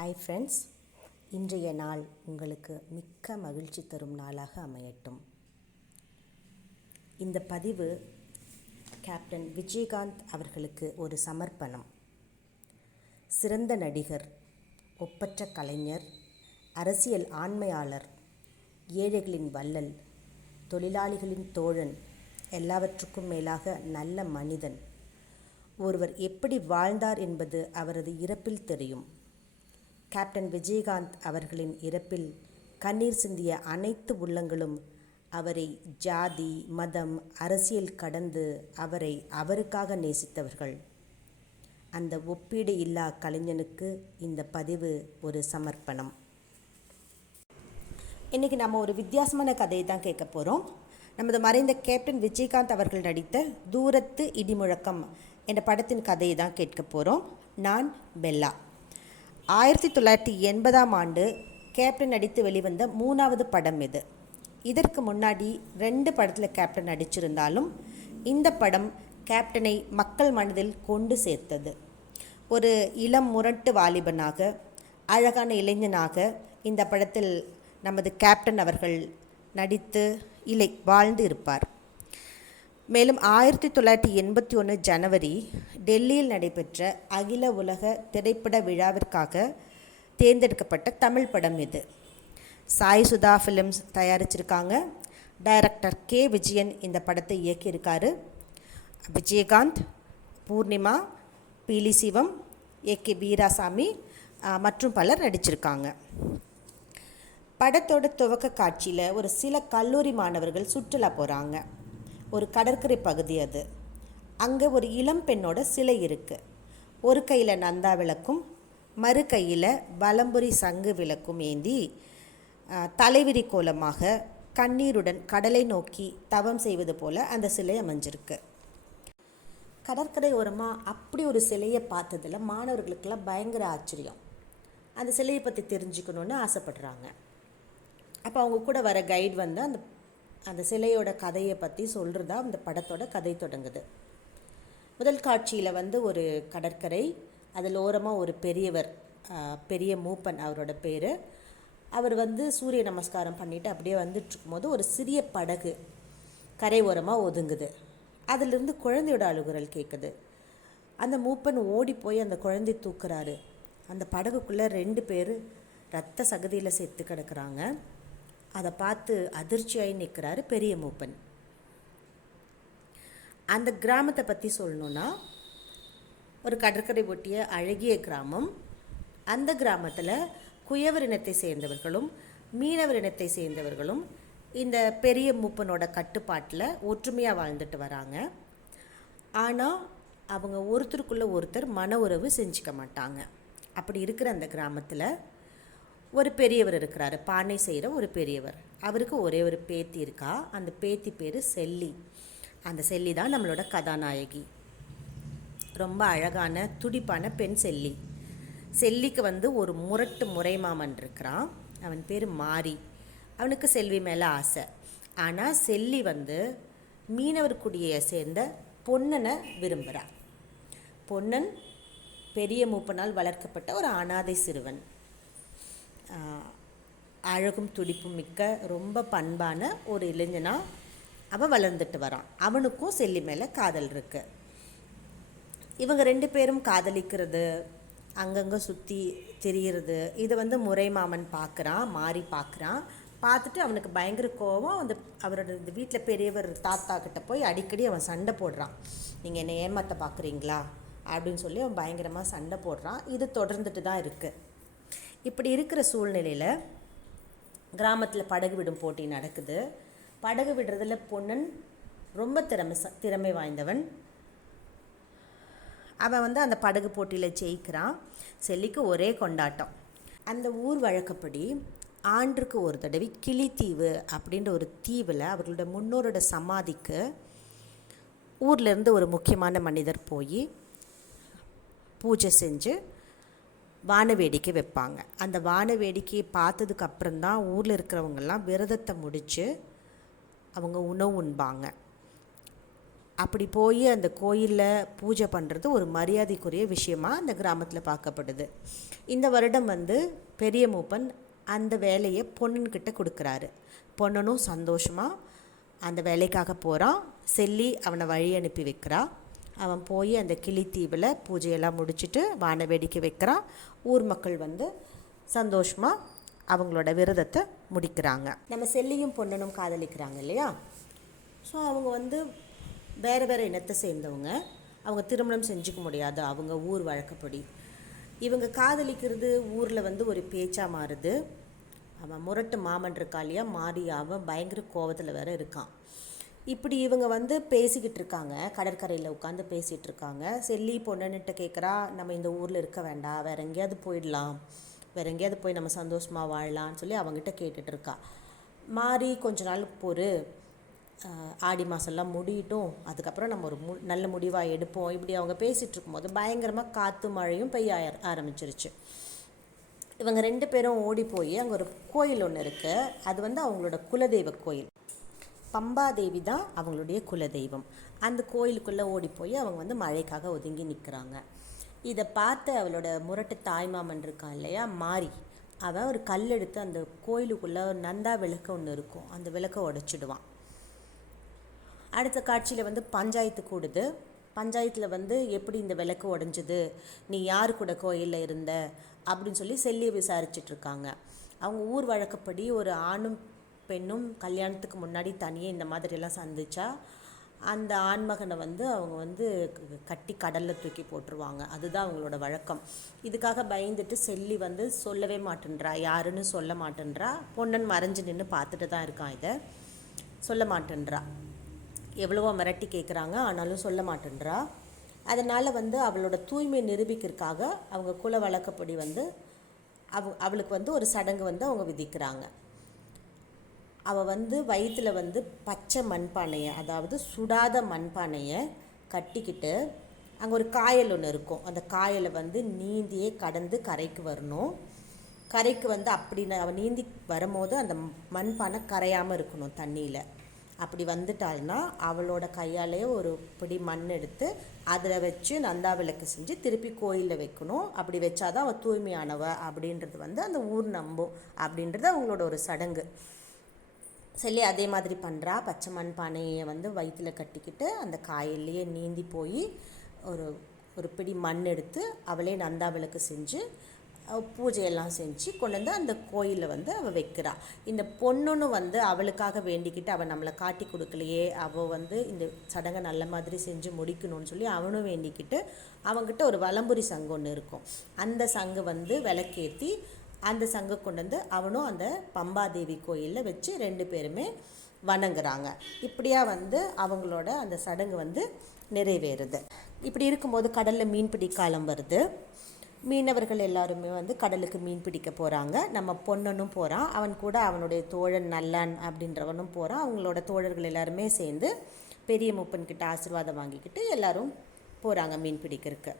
Hi friends, இன்றைய நாள் உங்களுக்கு மிக்க மகிழ்ச்சி தரும் நாளாக அமையட்டும். இந்த பதிவு கேப்டன் விஜயகாந்த் அவர்களுக்கு ஒரு சமர்ப்பணம். சிறந்த நடிகர், ஒப்பற்ற கலைஞர், அரசியல் ஆண்மையாளர், ஏழைகளின் வள்ளல், தொழிலாளிகளின் தோழன், எல்லாவற்றுக்கும் மேலாக நல்ல மனிதன். ஒருவர் எப்படி வாழ்ந்தார் என்பது அவரது இறப்பில் தெரியும். கேப்டன் விஜயகாந்த் அவர்களின் இறப்பில் கண்ணீர் சிந்திய அனைத்து உள்ளங்களும் அவரை ஜாதி, மதம், அரசியல் கடந்து அவரை அவருக்காக நேசித்தவர்கள். அந்த ஒப்பீடு இல்லா கலைஞனுக்கு இந்த பதிவு ஒரு சமர்ப்பணம். இன்றைக்கி நம்ம ஒரு வித்தியாசமான கதையை தான் கேட்க போகிறோம். நமது மறைந்த கேப்டன் விஜயகாந்த் அவர்கள் நடித்த தூரத்து இடிமுழக்கம் என்ற படத்தின் கதையை தான் கேட்க போகிறோம். நான் பெல்லா. 1980ஆம் ஆண்டு கேப்டன் நடித்து வெளிவந்த 3வது படம் இது. இதற்கு முன்னாடி 2 படத்தில் கேப்டன் நடிச்சிருந்தாலும் இந்த படம் கேப்டனை மக்கள் மனதில் கொண்டு சேர்த்தது. ஒரு இளம் முரட்டு வாலிபனாக, அழகான இளைஞனாக இந்த படத்தில் நமது கேப்டன் அவர்கள் நடித்து வாழ்ந்து இருப்பார். மேலும் 1981 ஜனவரி டெல்லியில் நடைபெற்ற அகில உலக திரைப்பட விழாவிற்காக தேர்ந்தெடுக்கப்பட்ட தமிழ் படம் இது. சாய் சுதா ஃபிலிம்ஸ் தயாரிச்சிருக்காங்க. டைரக்டர் கே விஜயன் இந்த படத்தை இயக்கியிருக்காரு. விஜயகாந்த், பூர்ணிமா, பீலி சிவம், ஏகே வீராசாமி மற்றும் பலர் நடிச்சிருக்காங்க. படத்தோட துவக்க காட்சியில் ஒரு சில கல்லூரி மாணவர்கள் சுற்றுலா போகிறாங்க. ஒரு கடற்கரை பகுதி அது. அங்கே ஒரு இளம் பெண்ணோட சிலை இருக்குது. ஒரு கையில் நந்தா விளக்கும், மறு கையில் வலம்புரி சங்கு விளக்கும் ஏந்தி தலைவிரி கோலமாக கண்ணீருடன் கடலை நோக்கி தவம் செய்வது போல் அந்த சிலை அமைஞ்சிருக்கு. கடற்கரை ஓரமாக அப்படி ஒரு சிலையை பார்த்ததில் மாணவர்களுக்கெல்லாம் பயங்கர ஆச்சரியம். அந்த சிலையை பற்றி தெரிஞ்சுக்கணுன்னு ஆசைப்படுறாங்க. அப்போ அவங்க கூட வர கைடு வந்து அந்த சிலையோட கதையை பற்றி சொல்கிறதா அந்த படத்தோட கதை தொடங்குது. முதல் காட்சியில் வந்து ஒரு கடற்கரை, அதில் ஓரமாக ஒரு பெரியவர், பெரிய மூப்பன் அவரோட பேர். அவர் வந்து சூரிய நமஸ்காரம் பண்ணிவிட்டு அப்படியே வந்துட்டுருக்கும்போது ஒரு சிறிய படகு கரை ஓரமாக ஒதுங்குது. அதிலிருந்து குழந்தையோட அழுகுரல் கேட்குது. அந்த மூப்பன் ஓடி போய் அந்த குழந்தை தூக்குறாரு. அந்த படகுக்குள்ளே 2 பேர் ரத்த சகதியில் செத்து கிடக்குறாங்க. அதை பார்த்து அதிர்ச்சியாகி நிற்கிறாரு பெரிய மூப்பன். அந்த கிராமத்தை பற்றி சொல்லணுன்னா, ஒரு கடற்கரை ஒட்டிய அழகிய கிராமம். அந்த கிராமத்தில் குயவர் இனத்தை சேர்ந்தவர்களும் மீனவர் இனத்தை சேர்ந்தவர்களும் இந்த பெரிய மூப்பனோட கட்டுப்பாட்டில் ஒற்றுமையாக வாழ்ந்துட்டு வராங்க. ஆனால் அவங்க ஒருத்தருக்குள்ளே ஒருத்தர் மன உறவு செஞ்சுக்க மாட்டாங்க. அப்படி இருக்கிற அந்த கிராமத்தில் ஒரு பெரியவர் இருக்கிறாரு, பானை செய்கிற ஒரு பெரியவர். அவருக்கு ஒரே ஒரு பேத்தி இருக்கா. அந்த பேத்தி பேர் செல்லி. அந்த செல்லி தான் நம்மளோட கதாநாயகி. ரொம்ப அழகான துடிப்பான பெண் செல்லி. செல்லிக்கு வந்து ஒரு முரட்டு முறைமாமன் இருக்கிறான். அவன் பேர் மாரி. அவனுக்கு செல்வி மேலே ஆசை. ஆனால் செல்லி வந்து மீனவர் குடியை சேர்ந்த பொன்னனை விரும்புகிறான். பொன்னன் பெரிய மூப்பனால் வளர்க்கப்பட்ட ஒரு அனாதை சிறுவன். அழகும் துடிப்பும் மிக்க ரொம்ப பண்பான ஒரு இளைஞனாக அவன் வளர்ந்துட்டு வரான். அவனுக்கும் செல்லி மேலே காதல் இருக்கு. இவங்க 2 பேரும் காதலிக்கிறது, அங்கங்கே சுற்றி திரியிறது, இதை வந்து முறை மாமன் பார்க்குறான், மாறி பார்க்குறான். பார்த்துட்டு அவனுக்கு பயங்கர கோபம். அவரோட வீட்டில் பெரியவர் தாத்தா கிட்ட போய் அடிக்கடி அவன் சண்டை போடுறான். நீங்கள் என்னை ஏமாற்ற பார்க்குறீங்களா அப்படின்னு சொல்லி அவன் பயங்கரமாக சண்டை போடுறான். இது தொடர்ந்துட்டு தான் இருக்குது. இப்படி இருக்கிற சூழ்நிலையில் கிராமத்தில் படகு விடும் போட்டி நடக்குது. படகு விடுறதுல பொன்னன் ரொம்ப திறமை வாய்ந்தவன். அவன் வந்து அந்த படகு போட்டியில் ஜெயிக்கிறான். செல்லிக்கு ஒரே கொண்டாட்டம். அந்த ஊர் வழக்கப்படி ஆண்டுக்கு ஒரு தடவை கிளித்தீவு அப்படின்ற ஒரு தீவில் அவர்களோட முன்னோரோட சமாதிக்கு ஊர்லேருந்து ஒரு முக்கியமான மனிதர் போய் பூஜை செஞ்சு வான வேடிக்கை வைப்பாங்க. அந்த வான வேடிக்கையை பார்த்ததுக்கு அப்புறம்தான் ஊரில் இருக்கிறவங்கெல்லாம் விரதத்தை முடித்து அவங்க உணவு உண்பாங்க. அப்படி போய் அந்த கோயிலில் பூஜை பண்ணுறது ஒரு மரியாதைக்குரிய விஷயமாக அந்த கிராமத்தில் பார்க்கப்படுது. இந்த வருடம் வந்து பெரிய மூப்பன் அந்த வேலையை பொண்ணுக்கிட்ட கொடுக்குறாரு. பொண்ணனும் சந்தோஷமாக அந்த வேலைக்காக போகிறான். செல்லி அவனை வழி அனுப்பி வைக்கிறா. அவன் போய் அந்த கிளித்தீவில் பூஜையெல்லாம் முடிச்சுட்டு வான வேடிக்கை வைக்கிறான். ஊர் மக்கள் வந்து சந்தோஷமாக அவங்களோட விரதத்தை முடிக்கிறாங்க. நம்ம செல்லியும் பொண்ணனும் காதலிக்கிறாங்க இல்லையா? ஸோ அவங்க வந்து வேறு வேறு இனத்தை சேர்ந்தவங்க. அவங்க திருமணம் செஞ்சுக்க முடியாது அவங்க ஊர் வழக்கப்படி. இவங்க காதலிக்கிறது ஊரில் வந்து ஒரு பேச்சாக மாறுது. அவன் முரட்டு மாமன் இருக்கா இல்லையா, மாறி அவன் பயங்கர கோவத்தில் வேற இருக்கான். இப்படி இவங்க வந்து பேசிக்கிட்டு இருக்காங்க, கடற்கரையில் உட்காந்து பேசிகிட்டு இருக்காங்க. செல்லி பொண்ணுன்னுட்ட கேட்குறா, நம்ம இந்த ஊரில் இருக்க வேண்டாம், வேற எங்கேயாவது போயிடலாம், வேற எங்கேயாவது போய் நம்ம சந்தோஷமாக வாழலான்னு சொல்லி அவங்ககிட்ட கேட்டுட்டு இருக்கா. மாறி கொஞ்ச நாளுக்கு பொறு, ஆடி மாதம்லாம் முடியட்டும், அதுக்கப்புறம் நம்ம ஒரு நல்ல முடிவாக எடுப்போம். இப்படி அவங்க பேசிகிட்டு இருக்கும்போது பயங்கரமாக காற்று மழையும் பெய்ய ஆரம்பிச்சிருச்சு. இவங்க 2 பேரும் ஓடி போய் அங்கே ஒரு கோயில் ஒன்று இருக்குது. அது வந்து அவங்களோட குலதெய்வ கோயில். பம்பாதேவி தான் அவங்களுடைய குலதெய்வம். அந்த கோயிலுக்குள்ளே ஓடி போய் அவங்க வந்து மழைக்காக ஒதுங்கி நிற்கிறாங்க. இதை பார்த்து அவளோட முரட்டு தாய்மாமன் இருக்கான் இல்லையா, மாறி, அவன் ஒரு கல் எடுத்து அந்த கோயிலுக்குள்ளே நந்தா விளக்கு ஒன்று இருக்கும், அந்த விளக்கை உடைச்சிடுவான். அடுத்த காட்சியில் வந்து பஞ்சாயத்து கூடுது. பஞ்சாயத்தில் வந்து எப்படி இந்த விளக்கு உடஞ்சிது, நீ யார் கூட கோயிலில் இருந்த அப்படின்னு சொல்லி செல்லியை விசாரிச்சிட்ருக்காங்க. அவங்க ஊர் வழக்கப்படி ஒரு ஆணும் பெண்ணும் கல்யாணத்துக்கு முன்னாடி தனியே இந்த மாதிரியெல்லாம் சந்திச்சா அந்த ஆண்மகனை வந்து அவங்க வந்து கட்டி கடலில் தூக்கி போட்டுருவாங்க. அதுதான் அவங்களோட வழக்கம். இதுக்காக பயந்துட்டு செல்லி வந்து சொல்லவே மாட்டேன்றா, யாருன்னு சொல்ல மாட்டேன்றா. பொன்னன் மறைஞ்சு நின்று பார்த்துட்டு தான் இருக்கான், இதை சொல்ல மாட்டேன்றா. எவ்வளவோ மிரட்டி கேட்குறாங்க, ஆனாலும் சொல்ல மாட்டேன்றா. அதனால் வந்து அவளோட தூய்மை நிரூபிக்கிறதுக்காக அவங்க குல வழக்கப்படி வந்து அவளுக்கு வந்து ஒரு சடங்கு வந்து அவங்க விதிக்கிறாங்க. அவள் வந்து வயிற்றில் வந்து பச்சை மண்பானையை, அதாவது சுடாத மண்பானையை கட்டிக்கிட்டு அங்கே ஒரு காயல் ஒன்று இருக்கும். அந்த காயலை வந்து நீந்தியே கடந்து கரைக்கு வரணும். கரைக்கு வந்து அப்படி அவள் நீந்தி வரும்போது அந்த மண்பானை கரையாமல் இருக்கணும் தண்ணியில். அப்படி வந்துட்டாள்னா அவளோட கையாலே ஒரு பிடி மண் எடுத்து அதில் வச்சு நந்தா விளக்கு செஞ்சு திருப்பி கோயிலில் வைக்கணும். அப்படி வச்சாதான் அவள் தூய்மையானவ அப்படின்றது வந்து அந்த ஊர் நம்பும். அப்படின்றது அவங்களோட ஒரு சடங்கு. சொல்லி அதே மாதிரி பண்ணுறா. பச்சை மண் பானையை வந்து வயிற்றில் கட்டிக்கிட்டு அந்த காயிலேயே நீந்தி போய் ஒரு பிடி மண் எடுத்து அவளே நந்தா விளக்கு செஞ்சு பூஜையெல்லாம் செஞ்சு கொண்டு வந்து அந்த கோயிலில் வந்து அவள் வைக்கிறா. இந்த பொண்ணுன்னு வந்து அவளுக்காக வேண்டிக்கிட்டு அவள் நம்மளை காட்டி கொடுக்கலையே, அவள் வந்து இந்த சடங்கை நல்ல மாதிரி செஞ்சு முடிக்கணும்னு சொல்லி அவனும் வேண்டிக்கிட்டு அவங்ககிட்ட ஒரு வலம்புரி சங்கு ஒன்று இருக்கும். அந்த சங்கு வந்து விளக்கேற்றி அந்த சங்கை கொண்டு வந்து அவனும் அந்த பம்பாதேவி கோயிலில் வச்சு 2 பேருமே வணங்குறாங்க. இப்படியா வந்து அவங்களோட அந்த சடங்கு வந்து நிறைவேறுது. இப்படி இருக்கும்போது கடலில் மீன்பிடி காலம் வருது. மீனவர்கள் எல்லாருமே வந்து கடலுக்கு மீன் பிடிக்க போகிறாங்க. நம்ம பொன்னனும் போகிறான், அவன் கூட அவனுடைய தோழன் நல்லான் அப்படின்றவனும் போகிறான். அவங்களோட தோழர்கள் எல்லாருமே சேர்ந்து பெரிய மூப்பன்கிட்ட ஆசீர்வாதம் வாங்கிக்கிட்டு எல்லாரும் போகிறாங்க மீன் பிடிக்கிறதுக்கு.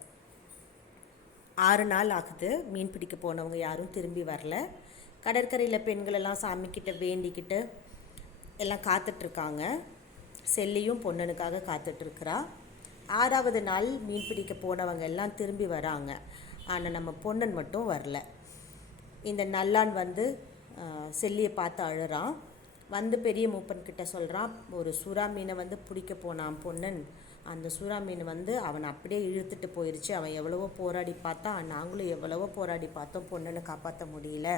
6 நாள் ஆகுது. மீன் பிடிக்க போனவங்க யாரும் திரும்பி வரல. கடற்கரையில் பெண்களெல்லாம் சாமிக்கிட்ட வேண்டிக்கிட்டு எல்லாம் காத்துட்ருக்காங்க. செல்லியும் பொன்னனுக்காக காத்துட்ருக்குறா. 6ஆவது நாள் மீன் பிடிக்க போனவங்க எல்லாம் திரும்பி வராங்க. ஆனால் நம்ம பொன்னன் மட்டும் வரல. இந்த நல்லான் வந்து செல்லியை பார்த்து அழுறான். வந்து பெரிய மூப்பன்கிட்ட சொல்கிறான், ஒரு சுறா மீனை வந்து பிடிக்க போனான் பொன்னன். அந்த சுறா மீன் வந்து அவனை அப்படியே இழுத்துட்டு போயிடுச்சு. அவன் எவ்வளவோ போராடி பார்த்தான், நாங்களும் எவ்வளவோ போராடி பார்த்தோம், பொன்னனை காப்பாற்ற முடியல,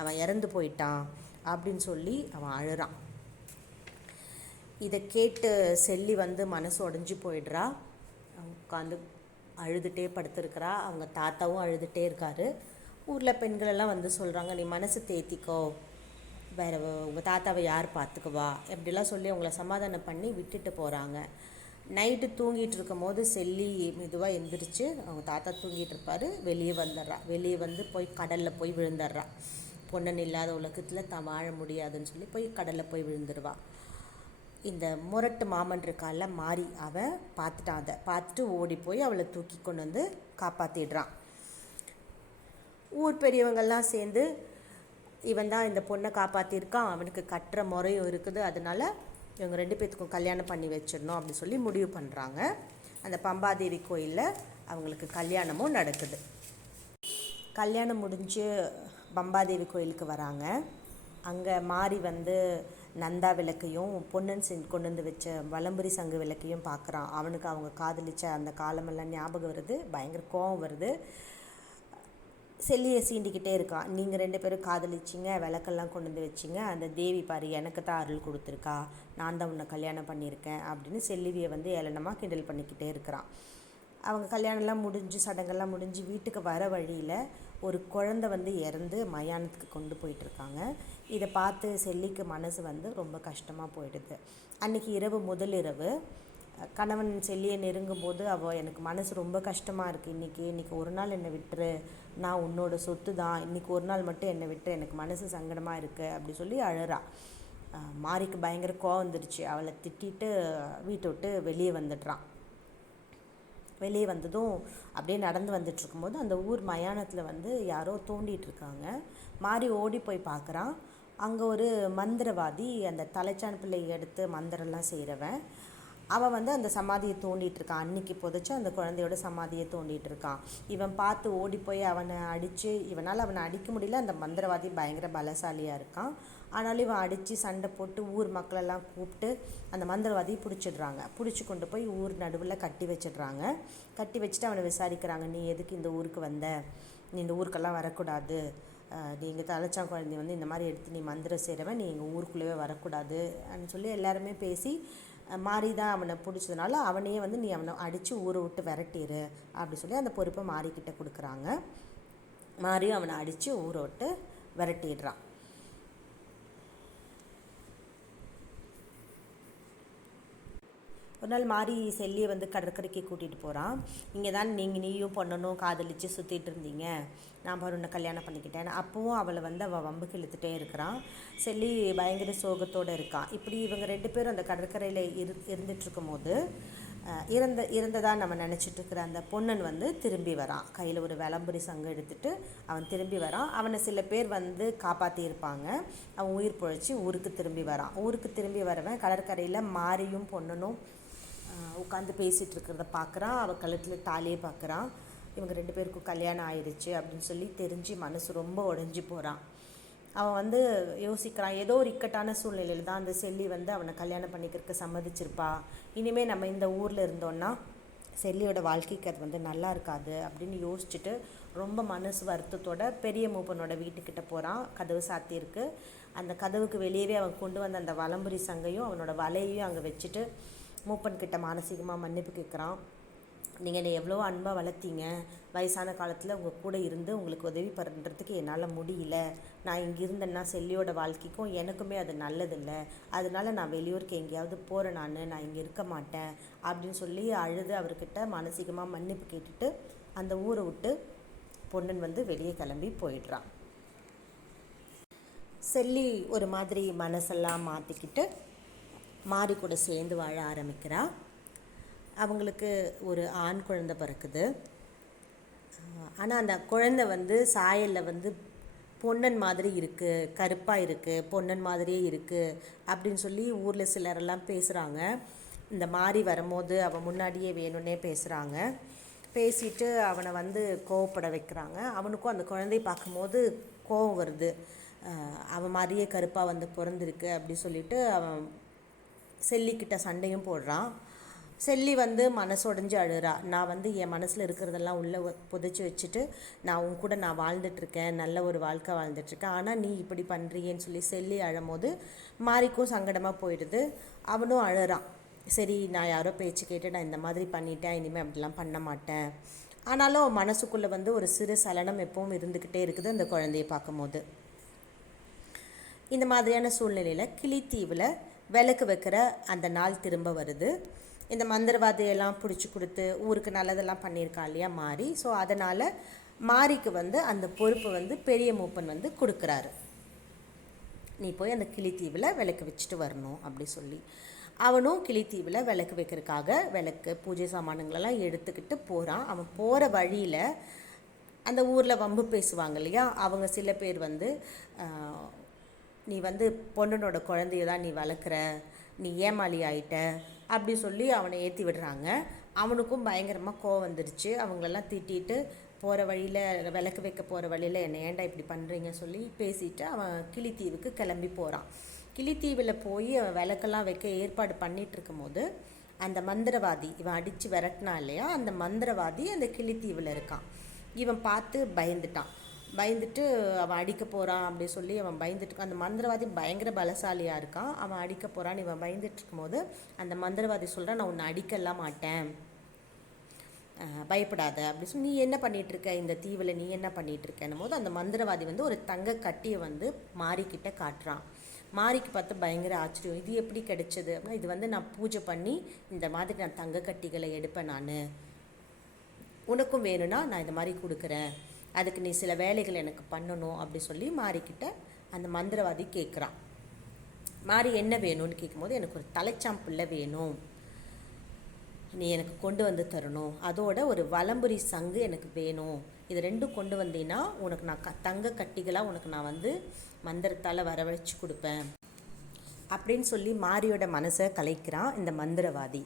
அவன் இறந்து போயிட்டான் அப்படின்னு சொல்லி அவன் அழுறான். இதை கேட்டு செல்லி வந்து மனசு உடஞ்சி போயிடுறா. உட்காந்து அழுதுகிட்டே படுத்துருக்கிறா. அவங்க தாத்தாவும் அழுதுகிட்டே இருக்கார். ஊரில் பெண்களெல்லாம் வந்து சொல்கிறாங்க, நீ மனசு தேத்திக்கோ, வேறு உங்கள் தாத்தாவை யார் பார்த்துக்குவா, எப்படிலாம் சொல்லி அவங்கள சமாதானம் பண்ணி விட்டுட்டு போகிறாங்க. நைட்டு தூங்கிட்டு இருக்கும் போது செல்லி மெதுவாக எந்திரிச்சு, அவங்க தாத்தா தூங்கிட்டு இருப்பார், வெளியே வந்துடுறா. வெளியே வந்து போய் கடலில் போய் விழுந்துடுறா. பொன்னன் இல்லாத உலகத்தில் தான் வாழ முடியாதுன்னு சொல்லி போய் கடலில் போய் விழுந்துடுவா. இந்த முரட்டு மாமன் இருக்கால மாறி, அவன் பார்த்துட்டான். அதை பார்த்துட்டு ஓடி போய் அவளை தூக்கி கொண்டு வந்து காப்பாற்றிடுறான். ஊர் பெரியவங்கள்லாம் சேர்ந்து, இவன் தான் இந்த பொண்ணை காப்பாற்றிருக்கான், அவனுக்கு கட்டுற முறையும் இருக்குது, அதனால் இவங்க 2 பேர்த்துக்கும் கல்யாணம் பண்ணி வச்சிடணும் அப்படி சொல்லி முடிவு பண்ணுறாங்க. அந்த பம்பாதேவி கோயிலில் அவங்களுக்கு கல்யாணமும் நடக்குது. கல்யாணம் முடிஞ்சு பம்பாதேவி கோயிலுக்கு வராங்க. அங்கே மாறி வந்து நந்தா விளக்கையும் பொன்னன் கொண்டு வந்து வச்ச வலம்புரி சங்கு விளக்கையும் பார்க்குறான். அவனுக்கு அவங்க காதலிச்ச அந்த காலமெல்லாம் ஞாபகம் வருது. பயங்கர கோவம் வருது. செல்லியை சீண்டிக்கிட்டே இருக்கான். நீங்கள் 2 பேரும் காதலிச்சிங்க, விளக்கெல்லாம் கொண்டு வந்து வச்சிங்க, அந்த தேவி பாரு எனக்கு தான் அருள் கொடுத்துருக்கா, நான் தான் உன்னை கல்யாணம் பண்ணியிருக்கேன் அப்படின்னு செல்லிவியை வந்து ஏளனமாக கிண்டல் பண்ணிக்கிட்டே இருக்கிறான். அவங்க கல்யாணம்லாம் முடிஞ்சு சடங்கெல்லாம் முடிஞ்சு வீட்டுக்கு வர வழியில் ஒரு குழந்தை வந்து இறந்து மயானத்துக்கு கொண்டு போயிட்டுருக்காங்க. இதை பார்த்து செல்லிக்கு மனசு வந்து ரொம்ப கஷ்டமாக போயிடுது. அன்றைக்கி இரவு முதல் இரவு கணவன் செல்லியை நெருங்கும் போது அவள் எனக்கு மனசு ரொம்ப கஷ்டமாக இருக்குது, இன்றைக்கி ஒரு நாள் என்னை விட்டுரு, நான் உன்னோட சொத்து தான், இன்றைக்கி ஒரு நாள் மட்டும் என்னை விட்டு எனக்கு மனசு சங்கடமாக இருக்குது அப்படி சொல்லி அழறா. மாரிக்கு பயங்கர கோவம் வந்துடுச்சு. அவளை திட்டிட்டு வீட்டை விட்டு வெளியே வந்துடுறான். வெளியே வந்ததும் அப்படியே நடந்து வந்துட்டுருக்கும்போது அந்த ஊர் மயானத்தில் வந்து யாரோ தோண்டிகிட்ருக்காங்க. மாறி ஓடி போய் பார்க்குறான். அங்கே ஒரு மந்திரவாதி அந்த தலைச்சான் பிள்ளையை எடுத்து மந்திரம்லாம் செய்கிறவன், அவன் வந்து அந்த சமாதியை தோண்டிகிட்ருக்கான். அன்றைக்கி புதைச்சி அந்த குழந்தையோட சமாதியை தோண்டிகிட்ருக்கான். இவன் பார்த்து ஓடி போய் அவனை அடித்து, இவனால் அவனை அடிக்க முடியல. அந்த மந்திரவாதி பயங்கர பலசாலியாக இருக்கான். ஆனாலும் இவன் அடித்து சண்டை போட்டு ஊர் மக்களெல்லாம் கூப்பிட்டு அந்த மந்திரவாதியை பிடிச்சிடுறாங்க. பிடிச்சி கொண்டு போய் ஊர் நடுவில் கட்டி வச்சிடுறாங்க. கட்டி வச்சுட்டு அவனை விசாரிக்கிறாங்க. நீ எதுக்கு இந்த ஊருக்கு வந்த, நீ இந்த ஊருக்கெல்லாம் வரக்கூடாது, நீ எங்கள் தலைச்சான் குழந்தை வந்து இந்த மாதிரி எடுத்து நீ மந்திரம் செய்கிறவன், நீ எங்கள் ஊருக்குள்ளேயே வரக்கூடாது அப்படின்னு சொல்லி எல்லாருமே பேசி மாறி தான் அவனை பிடிச்சதுனால அவனையே வந்து நீ அவனை அடித்து ஊரை விட்டு விரட்டிடு அப்படி சொல்லி அந்த பொறுப்பை மாறிக்கிட்ட கொடுக்குறாங்க. மாறியும் அவனை அடித்து ஊரை விட்டு விரட்டிடுறான். ஒரு நாள் மாறி செல்லியை வந்து கடற்கரைக்கு கூட்டிகிட்டு போகிறான். இங்கே தான் நீயும் பொண்ணனும் காதலித்து சுற்றிட்டு இருந்தீங்க, நான் பாரு உன்னை கல்யாணம் பண்ணிக்கிட்டேன். அப்போவும் அவளை வந்து அவள் வம்புக்கு இழுத்துட்டே இருக்கிறான். செல்லி பயங்கர சோகத்தோடு இருக்கான். இப்படி இவங்க 2 பேரும் அந்த கடற்கரையில் இருந்துகிட்ருக்கும் போது இறந்ததாக நம்ம நினச்சிட்ருக்கிற அந்த பொன்னன் வந்து திரும்பி வரான். கையில் ஒரு விளம்பரி சங்கு எடுத்துகிட்டு அவன் திரும்பி வரான். அவனை சில பேர் வந்து காப்பாற்றியிருப்பாங்க. அவன் உயிர் பொழைச்சி ஊருக்கு திரும்பி வரான். ஊருக்கு திரும்பி வரவன் கடற்கரையில் மாரியும் பொன்னனும் உட்காந்து பேசிகிட்டு இருக்கிறத பார்க்குறான். அவள் கழுத்தில் தாலியை பார்க்குறான். இவங்க 2 பேருக்கும் கல்யாணம் ஆயிடுச்சு அப்படின்னு சொல்லி தெரிஞ்சு மனசு ரொம்ப உடஞ்சி போகிறான். அவன் வந்து யோசிக்கிறான், ஏதோ ஒரு இக்கட்டான சூழ்நிலையில் தான் அந்த செல்லி வந்து அவனை கல்யாணம் பண்ணிக்கிறதுக்கு சம்மதிச்சிருப்பா, இனிமேல் நம்ம இந்த ஊரில் இருந்தோன்னா செல்லியோட வாழ்க்கைக்கு அது வந்து நல்லா இருக்காது அப்படின்னு யோசிச்சுட்டு ரொம்ப மனசு வருத்தத்தோட பெரிய மூப்பனோட வீட்டுக்கிட்ட போகிறான். கதவு சாத்தியிருக்கு. அந்த கதவுக்கு வெளியவே அவன் கொண்டு வந்த அந்த வலம்புரி சங்கையும் அவனோட வலையையும் அங்கே வச்சுட்டு மூப்பன்கிட்ட மானசீகமாக மன்னிப்பு கேட்குறான். நீங்கள் என்னை எவ்வளோ அன்பாக வளர்த்தீங்க, வயசான காலத்தில் உங்கள் கூட இருந்து உங்களுக்கு உதவி பண்ணுறதுக்கு என்னால் முடியல, நான் இங்கே இருந்தேன்னா செல்லியோட வாழ்க்கைக்கும் எனக்குமே அது நல்லதில்லை, அதனால நான் வெளியூருக்கு எங்கேயாவது போகிறேன், நான் இங்கே இருக்க மாட்டேன் அப்படின்னு சொல்லி அழுது அவர்கிட்ட மானசீகமாக மன்னிப்பு கேட்டுட்டு அந்த ஊரை விட்டு பொன்னன் வந்து வெளியே கிளம்பி போயிடுறான். செல்லி ஒரு மாதிரி மனசெல்லாம் மாற்றிக்கிட்டு மாறி கூட சேர்ந்து வாழ ஆரம்பிக்கிறா. அவங்களுக்கு ஒரு ஆண் குழந்தை பிறக்குது. ஆனால் அந்த குழந்தை வந்து சாயலில் வந்து பொன்னன் மாதிரி இருக்குது, கருப்பாக இருக்குது, பொன்னன் மாதிரியே இருக்குது அப்படின்னு சொல்லி ஊரில் சிலரெல்லாம் பேசுகிறாங்க. இந்த மாறி வரும்போது அவன் முன்னாடியே வேணும்னே பேசுகிறாங்க. பேசிட்டு அவனை வந்து கோவப்பட வைக்கிறாங்க. அவனுக்கும் அந்த குழந்தையை பார்க்கும்போது கோவம் வருது. அவன் மாதிரியே கருப்பாக வந்து பிறந்திருக்கு அப்படி சொல்லிட்டு அவன் செல்லிக்கிட்ட சண்டையும் போடுறான். செல்லி வந்து மனசுடைஞ்சு அழுறா. நான் வந்து என் மனசில் இருக்கிறதெல்லாம் உள்ளே புதைச்சி வச்சுட்டு நான் உன் கூட நான் வாழ்ந்துட்டுருக்கேன், நல்ல ஒரு வாழ்க்கை வாழ்ந்துட்டுருக்கேன், ஆனால் நீ இப்படி பண்ணுறியேன்னு சொல்லி செல்லி அழும்போது மாரிக்கும் சங்கடமாக போயிடுது. அவனும் அழுறான். சரி, நான் யாரோ பேச்சு கேட்டு நான் இந்த மாதிரி பண்ணிட்டேன், இனிமேல் அப்படிலாம் பண்ண மாட்டேன். ஆனாலும் மனசுக்குள்ளே வந்து ஒரு சிறு சலனம் எப்பவும் இருந்துக்கிட்டே இருக்குது அந்த குழந்தையை பார்க்கும்போது. இந்த மாதிரியான சூழ்நிலையில் கிளித்தீவில் விளக்கு வைக்கிற அந்த நாள் திரும்ப வருது. இந்த மந்திரவாதியெல்லாம் பிடிச்சி கொடுத்து ஊருக்கு நல்லதெல்லாம் பண்ணியிருக்கா இல்லையா மாறி. ஸோ அதனால் மாரிக்கு வந்து அந்த பொறுப்பு வந்து பெரிய மூப்பன் வந்து கொடுக்குறாரு. நீ போய் அந்த கிளித்தீவில் விளக்கு வச்சுட்டு வரணும் அப்படி சொல்லி. அவனும் கிளித்தீவில் விளக்கு வைக்கிறதுக்காக விளக்கு பூஜை சாமானுங்களெல்லாம் எடுத்துக்கிட்டு போகிறான். அவன் போகிற வழியில் அந்த ஊரில் வம்பு பேசுவாங்க இல்லையா, அவங்க சில பேர் வந்து நீ வந்து பொண்ணனோட குழந்தைய தான் நீ வளர்க்குற, நீ ஏமாளி ஆயிட்ட அப்படி சொல்லி அவனை ஏற்றி விடுறாங்க. அவனுக்கும் பயங்கரமாக கோவம் வந்துடுச்சு. அவங்களெல்லாம் திட்டிட்டு போகிற வழியில் விளக்கு வைக்க போகிற வழியில் என்னை ஏன்டா இப்படி பண்ணுறீங்க சொல்லி பேசிட்டு அவன் கிளித்தீவுக்கு கிளம்பி போகிறான். கிளித்தீவில் போய் அவன் விளக்கெல்லாம் வைக்க ஏற்பாடு பண்ணிகிட்டு இருக்கும்போது அந்த மந்திரவாதி, இவன் அடித்து விரட்டினா இல்லையா, அந்த மந்திரவாதி அந்த கிளித்தீவில் இருக்கான். இவன் பார்த்து பயந்துட்டு அவன் அடிக்க போகிறான் அப்படி சொல்லி அவன் பயந்துட்டு, அந்த மந்திரவாதி பயங்கர பலசாலியாக இருக்கான். அவன் அடிக்க போகிறான்னு இவன் பயந்துட்டு இருக்கும்போது அந்த மந்திரவாதி சொல்கிறான், நான் உன்னை அடிக்கலாம் மாட்டேன், பயப்படாத அப்படி சொல்லி, நீ என்ன பண்ணிகிட்ருக்க இந்த தீவில், நீ என்ன பண்ணிகிட்ருக்கன்னும் போது அந்த மந்திரவாதி வந்து ஒரு தங்க கட்டியை வந்து மாரிக்கிட்ட காட்டுறான். மாரிக்கு பார்த்து பயங்கர ஆச்சரியம், இது எப்படி கிடைச்சது அப்படின்னா, இது வந்து நான் பூஜை பண்ணி இந்த மாதிரி நான் தங்க கட்டிகளை எடுப்பேன், நான் உனக்கும் வேணும்னா நான் இந்த மாதிரி கொடுக்குறேன், அதுக்கு நீ சில வேலைகள் எனக்கு பண்ணணும் அப்படி சொல்லி மாரிக்கிட்ட அந்த மந்திரவாதி கேட்குறான். மாரி என்ன வேணும்னு கேட்கும்போது, எனக்கு ஒரு தலைச்சாம்பிள்ளை வேணும், நீ எனக்கு கொண்டு வந்து தரணும், அதோட ஒரு வலம்புரி சங்கு எனக்கு வேணும், இது ரெண்டும் கொண்டு வந்தீங்கன்னா உனக்கு நான் தங்க கட்டிகளாக உனக்கு நான் வந்து மந்திரத்தால் வரவழைச்சி கொடுப்பேன் அப்படின்னு சொல்லி மாரியோட மனசை கலைக்கிறான் இந்த மந்திரவாதி.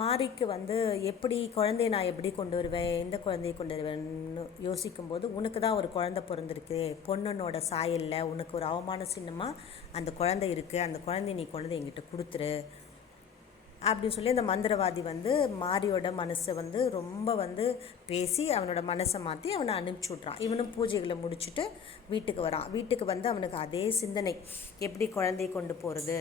மாரிக்கு வந்து எப்படி குழந்தைய நான் எப்படி கொண்டு வருவேன், எந்த குழந்தைய கொண்டு வருவேன்னு யோசிக்கும்போது, உனக்கு தான் ஒரு குழந்தை பிறந்திருக்கு, பொண்ணனோட சாயலில் உனக்கு ஒரு அவமான சின்னமாக அந்த குழந்தை இருக்குது, அந்த குழந்தைய நீ கொண்டு என்கிட்ட கொடுத்துரு அப்படின்னு சொல்லி அந்த மந்திரவாதி வந்து மாரியோட மனசை வந்து ரொம்ப வந்து பேசி அவனோட மனசை மாற்றி அவனை அனுப்பிச்சி விட்றான். இவனும் பூஜைகளை முடிச்சுட்டு வீட்டுக்கு வரான். வீட்டுக்கு வந்து அவனுக்கு அதே சிந்தனை, எப்படி குழந்தைய கொண்டு போகிறது,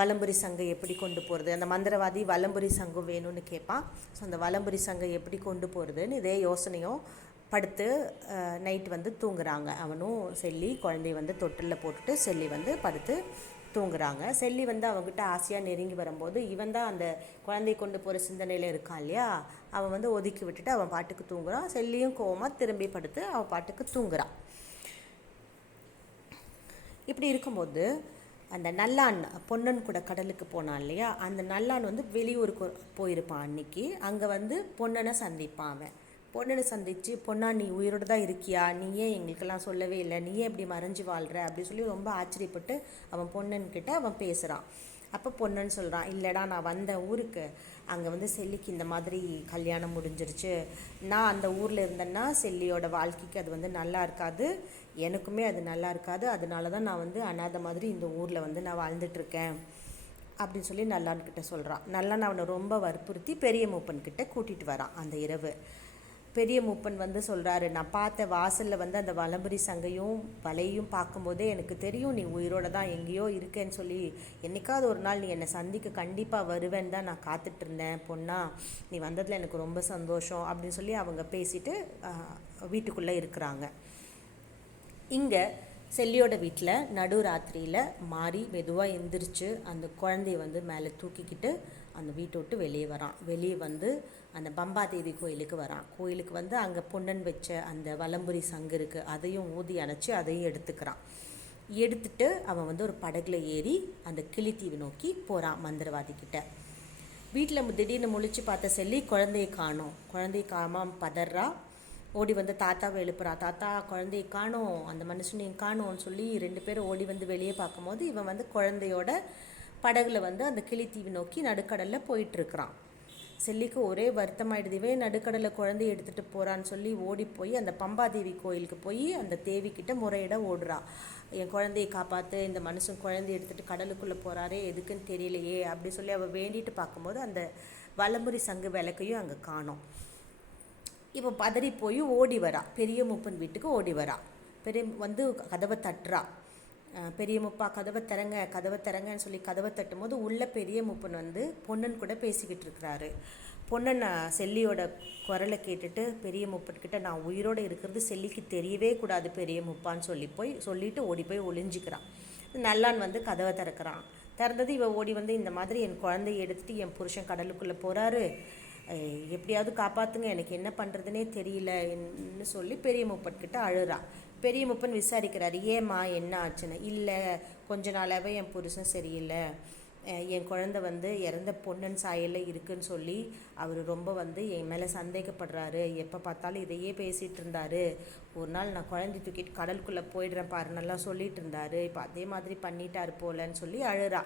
வலம்புரி சங்கை எப்படி கொண்டு போகிறது, அந்த மந்திரவாதி வலம்புரி சங்கம் வேணும்னு கேட்பான். ஸோ அந்த வலம்புரி சங்கை எப்படி கொண்டு போகிறதுன்னு இதே யோசனையும் படுத்து நைட்டு வந்து தூங்குறாங்க. அவனும் செல்லி குழந்தைய வந்து தொட்டிலில் போட்டுட்டு செல்லி வந்து படுத்து தூங்குறாங்க. செல்லி வந்து அவங்ககிட்ட ஆசையாக நெருங்கி வரும்போது இவன் தான் அந்த குழந்தைய கொண்டு போகிற சிந்தனையில் இருக்கான் இல்லையா, அவன் வந்து ஒதுக்கி விட்டுட்டு அவன் பாட்டுக்கு தூங்குறான். செல்லியும் கோவமாக திரும்பி படுத்து அவன் பாட்டுக்கு தூங்குறான். இப்படி இருக்கும்போது அந்த நல்லான் பொன்னன் கூட கடலுக்கு போனான் இல்லையா, அந்த நல்லான் வந்து வெளியூருக்கு போயிருப்பான் அன்னைக்கு. அங்கே வந்து பொன்னனை சந்திப்பான். அவன் பொன்னனை சந்தித்து, பொன்னா நீ உயிரோடு தான் இருக்கியா, நீ ஏன் எங்களுக்கெல்லாம் சொல்லவே இல்லை, நீ ஏன் இப்படி மறைஞ்சு வாழ்கிற அப்படி சொல்லி ரொம்ப ஆச்சரியப்பட்டு அவன் பொன்னன்கிட்ட அவன் பேசுகிறான். அப்போ பொன்னன் சொல்கிறான், இல்லைடா நான் வந்த ஊருக்கு அங்கே வந்து செல்லிக்கு இந்த மாதிரி கல்யாணம் முடிஞ்சிருச்சு, நான் அந்த ஊரில் இருந்தேன்னா செல்லியோட வாழ்க்கைக்கு அது வந்து நல்லா இருக்காது, எனக்குமே அது நல்லா இருக்காது, அதனால தான் நான் வந்து அனாதை மாதிரி இந்த ஊரில் வந்து நான் வாழ்ந்துட்டுருக்கேன் அப்படின்னு சொல்லி நல்லான்கிட்ட சொல்கிறான். நல்லான் அவனை ரொம்ப வற்புறுத்தி பெரிய மூப்பன்கிட்ட கூட்டிகிட்டு வரான். அந்த இரவு பெரிய மூப்பன் வந்து சொல்கிறாரு, நான் பார்த்த வாசலில் வந்து அந்த வலம்புரி சங்கையும் வலையும் பார்க்கும்போதே எனக்கு தெரியும் நீ உயிரோட தான் எங்கேயோ இருக்கேன்னு சொல்லி, என்றைக்காவது ஒரு நாள் நீ என்னை சந்திக்க கண்டிப்பாக வருவேன்னு தான் நான் காத்துட்ருந்தேன் பொண்ணா, நீ வந்ததில் எனக்கு ரொம்ப சந்தோஷம் அப்படின்னு சொல்லி அவங்க பேசிட்டு வீட்டுக்குள்ளே இருக்கிறாங்க. இங்கே செல்லியோட வீட்டில் நடுராத்திரியில் மாறி மெதுவாக எந்திரிச்சு அந்த குழந்தைய வந்து மேலே தூக்கிக்கிட்டு அந்த வீட்டை விட்டு வெளியே வரான். வெளியே வந்து அந்த பம்பாதேவி கோயிலுக்கு வரான். கோயிலுக்கு வந்து அங்கே பொன்னன் வச்ச அந்த வலம்புரி சங்கு இருக்குது, அதையும் ஊதி அணைச்சி அதையும் எடுத்துக்கிறான். எடுத்துட்டு அவன் வந்து ஒரு படகுல ஏறி அந்த கிளித்தீவு நோக்கி போகிறான் மந்திரவாதிக்கிட்ட. வீட்டில் திடீர்னு முழிச்சு பார்த்த செல்லி குழந்தைய காணோம். குழந்தைய காணாமல் பதறா. ஓடி வந்து தாத்தாவை எழுப்புறா, தாத்தா குழந்தைய காணோம், அந்த மனுஷனையும் காணோம்னு சொல்லி 2 பேரும் ஓடி வந்து வெளியே பார்க்கும்போது இவன் வந்து குழந்தையோட படகுல வந்து அந்த கிளித்தீவு நோக்கி நடுக்கடலில் போயிட்டுருக்கிறான். செல்லிக்கு ஒரே வருத்தமாயிடுது, இவே நடுக்கடலில் குழந்தைய எடுத்துகிட்டு போகிறான்னு சொல்லி ஓடி போய் அந்த பம்பாதேவி கோயிலுக்கு போய் அந்த தேவிக்கிட்ட முறையிட ஓடுறா. என் குழந்தையை காப்பாற்று, இந்த மனுஷன் குழந்தைய எடுத்துகிட்டு கடலுக்குள்ளே போகிறாரே எதுக்குன்னு தெரியலையே அப்படி சொல்லி அவள் வேண்டிட்டு பார்க்கும்போது அந்த வலம்புரி சங்கு விளக்கையும் அங்கே காணோம். இப்போ பதறி போய் ஓடி வரா, பெரிய மூப்பன் வீட்டுக்கு ஓடி வரா. பெரிய வந்து கதவை தட்டுறா. பெரிய மூப்பா கதவை திறங்கன்னு சொல்லி கதவை தட்டும் போது உள்ள பெரிய மூப்பன் வந்து பொன்னன் கூட பேசிக்கிட்டு இருக்கிறாரு. பொன்னன் செல்லியோட குரலை கேட்டுட்டு பெரிய மூப்பன்கிட்ட, நான் உயிரோடு இருக்கிறது செல்லிக்கு தெரியவே கூடாது பெரிய மூப்பான்னு சொல்லிட்டு ஓடி போய் ஒளிஞ்சிக்கிறான். நல்லான் வந்து கதவை திறக்கிறான். திறந்தது இவ ஓடி வந்து, இந்த மாதிரி என் குழந்தைய எடுத்துகிட்டு என் புருஷன் கடலுக்குள்ளே போகிறாரு, எப்படியாவது காப்பாற்றுங்க, எனக்கு என்ன பண்ணுறதுனே தெரியலன்னு சொல்லி பெரிய மூப்பன்கிட்ட அழுறா. பெரிய மூப்பன் விசாரிக்கிறாரு, ஏம்மா என்ன ஆச்சுன்னு. இல்லை, கொஞ்ச நாளாகவே என் புருஷன் சரியில்லை, என் குழந்தை வந்து இறந்த பொன்னன் சாயலில் இருக்குன்னு சொல்லி அவர் ரொம்ப வந்து என் மேலே சந்தேகப்படுறாரு, எப்போ பார்த்தாலும் இதையே பேசிகிட்டு இருந்தார், ஒரு நாள் நான் குழந்தை தூக்கிட்டு கடலுக்குள்ளே போயிடுறேன் பாரு நல்லா சொல்லிகிட்டு இருந்தார், இப்போ அதே மாதிரி பண்ணிட்டார் போலன்னு சொல்லி அழுறா.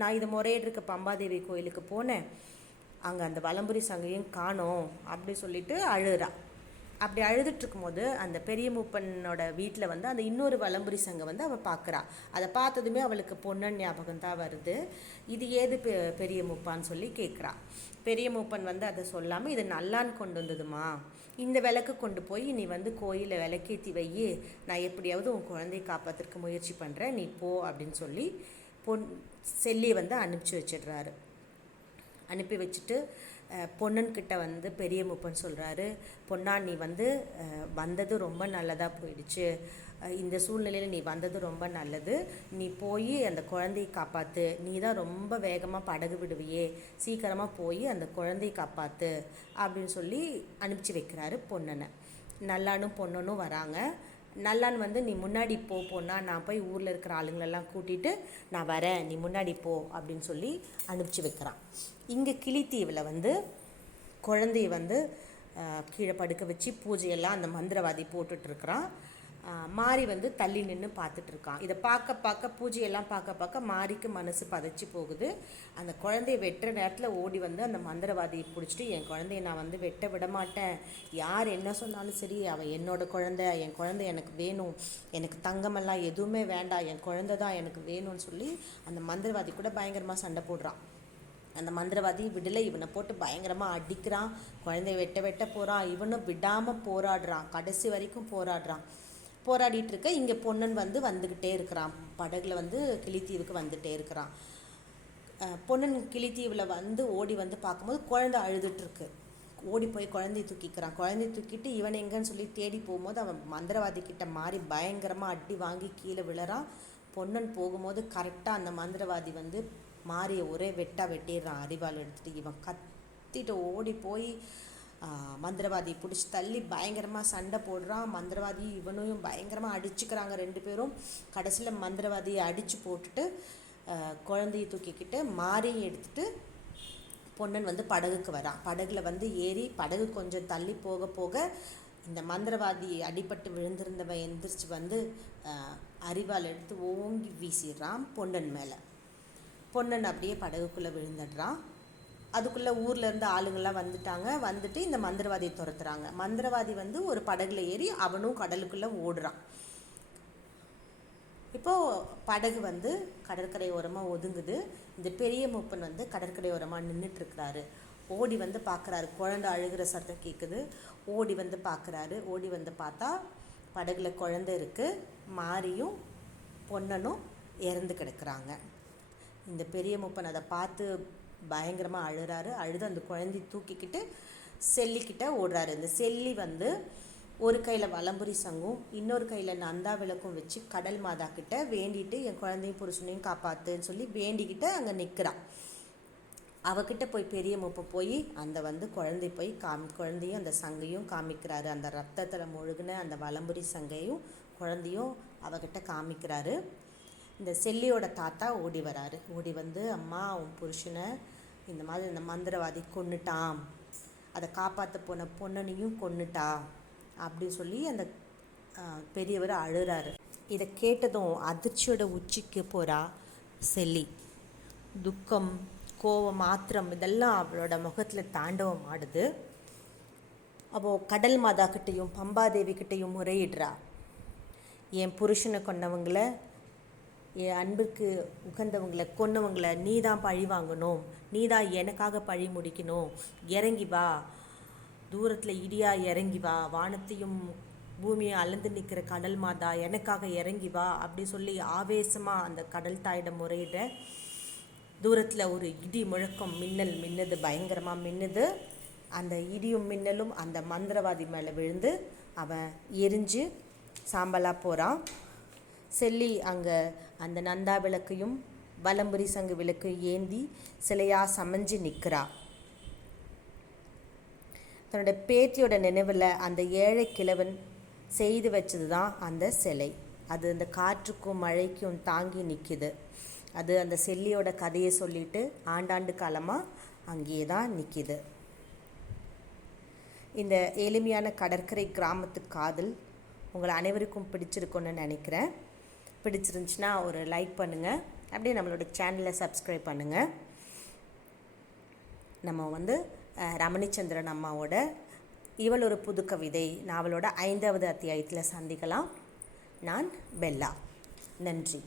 நான் இது முறையிட்டிருக்க பம்பாதேவி கோயிலுக்கு போனேன், அங்கே அந்த வலம்புரி சங்கையும் காணோம் அப்படி சொல்லிட்டு அழுறா. அப்படி அழுதுட்டுருக்கும்போது அந்த பெரிய மூப்பனோட வீட்டில் வந்து அந்த இன்னொரு வலம்புரி சங்கை வந்து அவள் பார்க்குறா. அதை பார்த்ததுமே அவளுக்கு பொன்னன் ஞாபகம் தான் வருது. இது ஏது பெரிய மூப்பான்னு சொல்லி கேட்குறா. பெரிய மூப்பன் வந்து அதை சொல்லாமல், இது நல்லான்னு கொண்டு வந்ததுமா, இந்த விளக்கு கொண்டு போய் நீ வந்து கோயிலை விளக்கேற்றி வை, நான் எப்படியாவது உன் குழந்தையை காப்பாற்றுறதுக்கு முயற்சி பண்ணுறேன், நீ போ அப்படின்னு சொல்லி செல்லியை வந்து அனுப்பிச்சி வச்சிடுறாரு. அனுப்பி வச்சுட்டு பொன்னன்கிட்ட வந்து பெரிய மூப்பன் சொல்கிறாரு, பொன்னா நீ வந்து வந்தது ரொம்ப நல்லதாக போயிடுச்சு, இந்த சூழ்நிலையில் நீ வந்தது ரொம்ப நல்லது, நீ போய் அந்த குழந்தையை காப்பாற்று, நீ தான் ரொம்ப வேகமாக படகு விடுவியே, சீக்கிரமாக போய் அந்த குழந்தையை காப்பாற்று அப்படின்னு சொல்லி அனுப்பிச்சி வைக்கிறாரு பொன்னனை. நல்லானும் பொன்னனும் வராங்க. நல்லான் வந்து நீ முன்னாடி போனா, நான் போய் ஊரில் இருக்கிற ஆளுங்களெல்லாம் கூட்டிகிட்டு நான் வரேன், நீ முன்னாடி போ அப்படின்னு சொல்லி அனுப்பிச்சி வைக்கிறான். இங்கே கிளித்தீவில் வந்து குழந்தைய வந்து கீழே படுக்க வச்சு பூஜையெல்லாம் அந்த மந்திரவாதி போட்டுட்ருக்கிறான். மாறி வந்து தள்ளி நின்று பார்த்துட்ருக்கான். இதை பார்க்க பூஜையெல்லாம் பார்க்க மாறிக்கு மனசு பதைச்சி போகுது. அந்த குழந்தைய வெட்டுற நேரத்தில் ஓடி வந்து அந்த மந்திரவாதியை பிடிச்சிட்டு, என் குழந்தைய நான் வந்து வெட்ட விட மாட்டேன், யார் என்ன சொன்னாலும் சரி, அவன் என்னோட குழந்தை, என் குழந்தை எனக்கு வேணும், எனக்கு தங்கமெல்லாம் எதுவுமே வேண்டாம், என் குழந்தை தான் எனக்கு வேணும்னு சொல்லி அந்த மந்திரவாதி கூட பயங்கரமாக சண்டை போடுறான். அந்த மந்திரவாதி விடலை, இவனை போட்டு பயங்கரமாக அடிக்கிறான், குழந்தைய வெட்ட போகிறான், இவனும் விடாமல் போராடுறான், கடைசி வரைக்கும் போராடிட்டு இருக்க. இங்கே பொன்னன் வந்து வந்துக்கிட்டே இருக்கிறான், படகுல வந்து கிளித்தீவுக்கு வந்துகிட்டே இருக்கிறான். பொன்னன் கிளித்தீவில் வந்து ஓடி வந்து பார்க்கும்போது குழந்தை அழுதுட்டுருக்கு. ஓடி போய் குழந்தைய தூக்கிக்கிறான். குழந்தைய தூக்கிட்டு இவன் எங்கன்னு சொல்லி தேடி போகும்போது அவன் மந்திரவாதி கிட்ட மாறி பயங்கரமாக அடி வாங்கி கீழே விழறான். பொன்னன் போகும்போது கரெக்டாக அந்த மந்திரவாதி வந்து மாறிய ஒரே வெட்டிடுறான் அரிவாள் எடுத்துகிட்டு. இவன் கத்திட்டு ஓடி போய் மந்திரவாதியை பிடிச்சி தள்ளி பயங்கரமாக சண்டை போடுறான். மந்திரவாதி இவனையும் பயங்கரமாக அடிச்சுக்கிறாங்க ரெண்டு பேரும். கடைசியில் மந்திரவாதியை அடித்து போட்டுட்டு குழந்தையை தூக்கிக்கிட்டு மாறியும் எடுத்துகிட்டு பொன்னன் வந்து படகுக்கு வரான். படகுல வந்து ஏறி படகு கொஞ்சம் தள்ளி போக இந்த மந்திரவாதி அடிபட்டு விழுந்திருந்தவன் எந்திரிச்சு வந்து அரிவாள் எடுத்து ஓங்கி வீசிடுறான் பொன்னன் மேலே. பொன்னன் அப்படியே படகுக்குள்ளே விழுந்துடுறான். அதுக்குள்ளே ஊரில் இருந்து ஆளுங்கள்லாம் வந்துட்டு இந்த மந்திரவாதியை துரத்துறாங்க. மந்திரவாதி வந்து ஒரு படகுல ஏறி அவனும் கடலுக்குள்ளே ஓடுறான். இப்போது படகு வந்து கடற்கரை ஓரமாக ஒதுங்குது. இந்த பெரிய மூப்பன் வந்து கடற்கரை ஓரமாக நின்றுட்டுருக்கிறாரு. ஓடி வந்து பார்க்குறாரு, குழந்தை அழுகிற சத்தம் கேட்குது. ஓடி வந்து பார்க்குறாரு. ஓடி வந்து பார்த்தா படகுல குழந்தை இருக்குது. மாரியும் பொன்னனும் இறந்து கிடக்குறாங்க. இந்த பெரிய மூப்பன் அதை பார்த்து பயங்கரமாக அழுறாரு. அழுது அந்த குழந்தைய தூக்கிக்கிட்டு செல்லிக்கிட்ட ஓடுறாரு. இந்த செல்லி வந்து ஒரு கையில் வலம்புரி சங்கும் இன்னொரு கையில் நந்தா விளக்கும் வச்சு கடல் மாதா கிட்ட வேண்டிட்டு, என் குழந்தையும் புருஷனையும் காப்பாற்றுன்னு சொல்லி வேண்டிக்கிட்டு அங்கே நிற்கிறான். அவகிட்ட போய் பெரிய மூப்பை போய் அந்த வந்து குழந்தை போய் குழந்தையும் அந்த சங்கையும் காமிக்கிறாரு. அந்த ரத்தத்தில் முழுகின அந்த வலம்புரி சங்கையும் குழந்தையும் அவகிட்ட காமிக்கிறாரு. இந்த செல்லியோட தாத்தா ஓடி வராரு. ஓடி வந்து, அம்மா உன் புருஷனை இந்த மாதிரி இந்த மந்திரவாதி கொன்னுட்டான், அதை காப்பாற்ற போன பொன்னனையும் கொன்னுட்டா அப்படின்னு சொல்லி அந்த பெரியவர் அழுறாரு. இதை கேட்டதும் அதிர்ச்சியோட உச்சிக்கு போகிறா செல்லி. துக்கம், கோபம், ஆத்திரம் இதெல்லாம் அவளோட முகத்தில் தாண்டவம் ஆடுது. அவள் கடல் மாதா கிட்டேயும் பம்பாதேவி கிட்டேயும் முறையிடுறா. என் புருஷனை கொன்னவங்களை, என் அன்பிற்கு உகந்தவங்களை கொன்னவங்களை நீ தான் பழி வாங்கணும், நீ தான் எனக்காக பழி முடிக்கணும், இறங்கி வா, தூரத்தில் இடியாக இறங்கி வா, வானத்தையும் பூமியை அளந்து நிற்கிற கடல் மாதா எனக்காக இறங்கி வா அப்படி சொல்லி ஆவேசமாக அந்த கடல் தாயிடம் முறையிட, தூரத்தில் ஒரு இடி முழக்கம், மின்னல் மின்னுது, பயங்கரமாக மின்னுது. அந்த இடியும் மின்னலும் அந்த மந்திரவாதி மேலே விழுந்து அவன் எரிஞ்சு சாம்பலாக போகிறான். செல்லி அங்கே அந்த நந்தா விளக்கையும் வலம்புரி சங்கு விளக்கு ஏந்தி சிலையாக சமைஞ்சு நிற்கிறா. தன்னோட பேத்தியோட நினைவில் அந்த ஏழை கிழவன் செய்து வச்சது தான் அந்த சிலை. அது அந்த காற்றுக்கும் மழைக்கும் தாங்கி நிற்கிது. அது அந்த செல்லியோட கதையை சொல்லிட்டு ஆண்டாண்டு காலமாக அங்கேயே தான் நிற்கிது. இந்த எளிமையான கடற்கரை கிராமத்து காதல் உங்களை அனைவருக்கும் பிடிச்சிருக்குன்னு நினைக்கிறேன். பிடிச்சிருந்துச்சுன்னா ஒரு லைக் பண்ணுங்கள். அப்படியே நம்மளோட சேனலை சப்ஸ்கிரைப் பண்ணுங்கள். நம்ம ரமணிச்சந்திரன் அம்மாவோட இவள் ஒரு புது கவிதை நாவலோட 5வது அத்தியாயத்தில் சந்திக்கலாம். நான் பெல்லா. நன்றி.